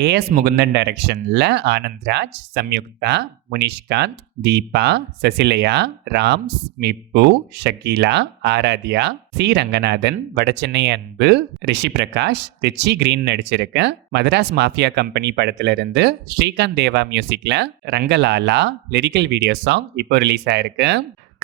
As Mukundan டைரக்ஷன்ல ஆனந்த்ராஜ், சம்யுக்தா, முனிஷ்காந்த், தீபா, சசிலையா, ராம்ஸ், மிப்பு, Shakeela, Aaradhya, C Ranganathan, Vadachennai Anbu, Rishi Prakash, Ritchie Green நடிச்சிருக்க மதராஸ் மாஃபியா கம்பெனி படத்துல இருந்து ஸ்ரீகாந்த் தேவா மியூசிக்ல ரங்கலாலா லிரிக்கல் வீடியோ சாங் இப்போ ரிலீஸ் ஆயிருக்கு.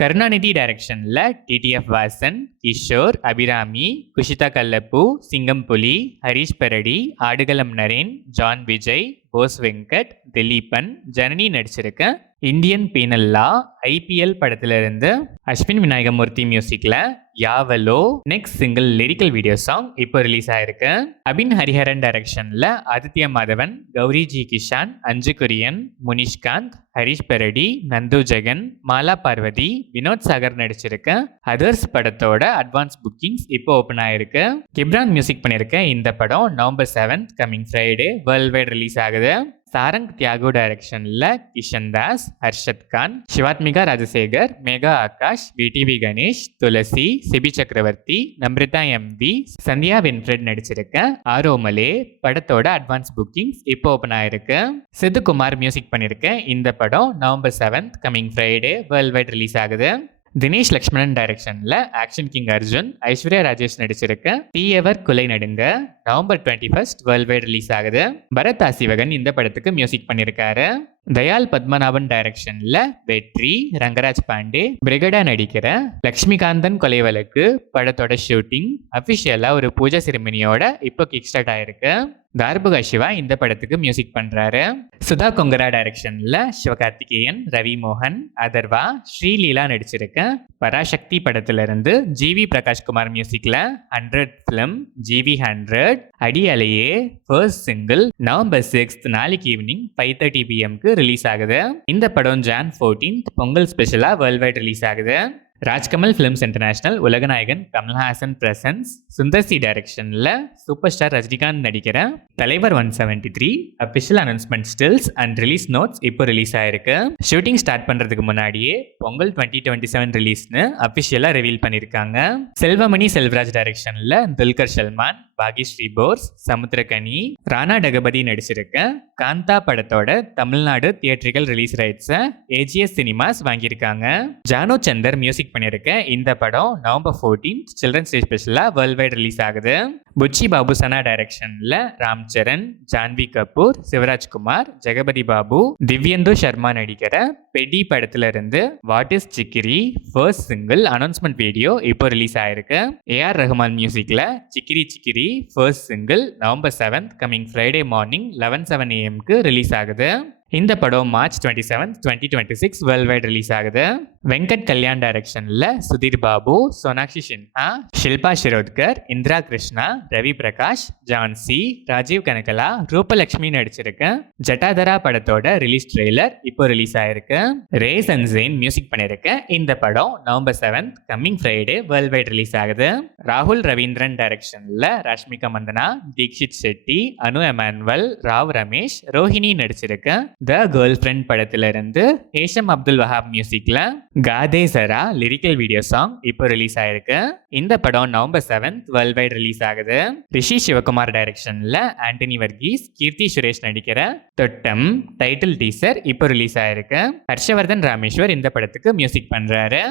கருணாநிதி டைரக்ஷன்ல டிடிஎஃப் வாசன், கிஷோர், அபிராமி, குஷிதா கல்லப்பு, சிங்கம் புலி, ஹரிஷ் பெரடி, ஆடுகளம் நரேன், ஜான் விஜய், போஸ் வெங்கட், திலீபன், ஜனனி நடிச்சிருக்க இந்தியன் பீனல் லா ஐபிஎல் படத்துல இருந்து அஸ்வின் விநாயகமூர்த்தி மியூசிக்ல Yavalo next single lyrical video song இப்போ ரிலீஸ் ஆயிருக்கு. அபின் ஹரிஹரன் டைரக்ஷன்ல ஆதித்ய மாதவன், கௌரி ஜி கிஷான், அஞ்சு குரியன், முனிஷ்காந்த், ஹரிஷ் பெரடி, நந்து ஜெகன், மாலா பார்வதி, வினோத் சாகர் நடிச்சிருக்க அதர்ஸ் படத்தோட அட்வான்ஸ் புக்கிங்ஸ் இப்போ ஓபன் ஆயிருக்கு. கிப்ரான் மியூசிக் பண்ணிருக்க இந்த படம் November 7 coming Friday world wide release ஆகுது. சாரங் தியாகு டைரக்ஷன்ல கிஷன் தாஸ், ஹர்ஷத் கான், சிவாத்மிகா ராஜசேகர், மேகா ஆகாஷ், விடிவி கணேஷ், துளசி, சிபி சக்கரவர்த்தி, நம்ரிதா எம்வி, சந்தியா வின்ஃப்ரெட் நடிச்சிருக்க ஆரோமலே படத்தோட அட்வான்ஸ் புக்கிங்ஸ் இப்போ ஓபன் ஆயிருக்கு. சித்துக்குமார் மியூசிக் பண்ணிருக்க இந்த படம் November 7 coming Friday world wide release ஆகுது. தினேஷ் லக்ஷ்மணன் டைரக்ஷன்ல ஆக்ஷன் கிங் அர்ஜுன், ஐஸ்வர்யா ராஜேஷ் நடிச்சிருக்க தீயவர் குலை நடுங்க நவம்பர் 21 வேர்ல்ட் வைட் ரிலீஸ் ஆகுது. பரத் ஆசிவகன் இந்த படத்துக்கு மியூசிக் பண்ணிருக்காரு. தயால் பத்மநாபன் டைரக்ஷன்ல வெற்றி, ரங்கராஜ் பாண்டே, பிரிகடா நடிக்கிற லக்ஷ்மிகாந்தன் கொலை வழக்கு படத்தோட ஷூட்டிங் அபிஷியலா ஒரு பூஜா செரிமனியோட இப்போ கிக் ஸ்டார்ட் ஆயிருக்கு. தார்புகா சிவா இந்த படத்துக்கு மியூசிக் பண்றாரு. சுதா கொங்கரா டைரக்ஷன்ல சிவகார்த்திகேயன், ரவி மோகன், அதர்வா, ஸ்ரீலீலா நடிச்சிருக்க பராசக்தி படத்துல இருந்து ஜிவி பிரகாஷ்குமார் மியூசிக்ல 100 ஃபிலிம் ஜிவி 100 அடி அலையே ஃபர்ஸ்ட் சிங்கிள் நவம்பர் 6 நாளைக்கு ஈவினிங் 5:30 PM ரிலீஸ் ஆகுது. இந்த படம் ஜான் 14 பொங்கல் ஸ்பெஷலா வேர்ல்ட் வைட் ரிலீஸ் ஆகுது. ராஜ்கமல் ஃபிலிம்ஸ் இன்டர்நேஷனல் உலகநாயகன் கமல்ஹாசன் பிரசன்ஸ் சுந்தர் சி டைரக்ஷன்ல சூப்பர் ஸ்டார் ரஜினிகாந்த் நடிக்கிற தலைவர் 173 official announcement stills and release notes இப்போ ரிலீஸ் ஆயிருக்கு. ஷூட்டிங் ஸ்டார்ட் பண்றதுக்கு முன்னாடியே பொங்கல் 2027 ரிலீஸ்னு அபிஷியலா ரிவீல் பண்ணிருக்காங்க. செல்வமணி செல்வராஜ் டைரக்ஷன்ல துல்கர் சல்மான், பாகிஸ்ரீ போஸ், சமுத்திரகனி, ராணா டகபதி நடிச்சிருக்க காந்தா படத்தோட தமிழ்நாடு தியேட்டரிக்கல் ரிலீஸ் ரைட்ஸை ஏஜிஎஸ் சினிமாஸ் வாங்கியிருக்காங்க. ஜானு சந்தர் மியூசிக் பண்ணிருக்க இந்த படம் நவம்பர் 14 சில்ட்ரன்ஸ் டே ஸ்பெஷலா வேர்ல்ட் வைட் ரிலீஸ் ஆகுது. புச்சி பாபுசனா டைரக்ஷன்ல ராம் சரண், ஜான்வி கபூர், சிவராஜ்குமார், ஜெகபதி பாபு, திவ்யந்து சர்மா நடிக்கிற பெடி படத்துல இருந்து what is Chikiri first single announcement video இப்போ ரிலீஸ் ஆயிருக்கு. ஏஆர் ரஹ்மான் மியூசிக்ல Chikiri Chikiri first single November 7 coming Friday morning 11:07 AM release ஆகுது. இந்த படம் மார்ச் 27 2026 வேர்ல்ட் வைட் ரிலீஸ் ஆகுது. வெங்கட் கல்யாண் டைரக்ஷன்ல சுதீர் பாபு, சோனாக்ஷி சின்ஹா, ஷில்பா ஷிரோத்கர், இந்திரா கிருஷ்ணா, ரவி பிரகாஷ், ஜான்சி, ராஜீவ் கனகலா, ரூபலட்சுமி நடிச்சிருக்க ஜட்டாதரா படத்தோட ரிலீஸ் ட்ரெய்லர் இப்போ ரிலீஸ் ஆயிருக்கு. ரேஸ் அண்ட் ஜெயின் மியூசிக் பண்ணிருக்க இந்த படம் November 7 coming Friday world wide release ஆகுது. ராகுல் ரவீந்திரன் டைரக்ஷன்ல ராஷ்மிகா மந்தனா, தீக்ஷித் ஷெட்டி, அனு எமானுவல், ராவ் ரமேஷ், ரோஹிணி நடிச்சிருக்க த கேர்ள் ஃப்ரெண்ட் படத்துல இருந்து ஹேஷம் அப்துல் வஹாப் மியூசிக்ல Kaadhe Sara lyrical video song இப்போ ரிலீஸ் ஆயிருக்கு. இந்த படம் நவம்பர் 7 வேர்ல்ட் வைட் ரிலீஸ் ஆகுது. ரிஷி சிவகுமார் டைரக்ஷன்ல ஆண்டனி வர்கீஸ், கீர்த்தி சுரேஷ் நடிக்கிற தொட்டம் டைட்டில் டீசர் இப்போ ரிலீஸ் ஆயிருக்கு. ஹர்ஷவர்தன் ராமேஸ்வர் இந்த படத்துக்கு மியூசிக் பண்றாரு.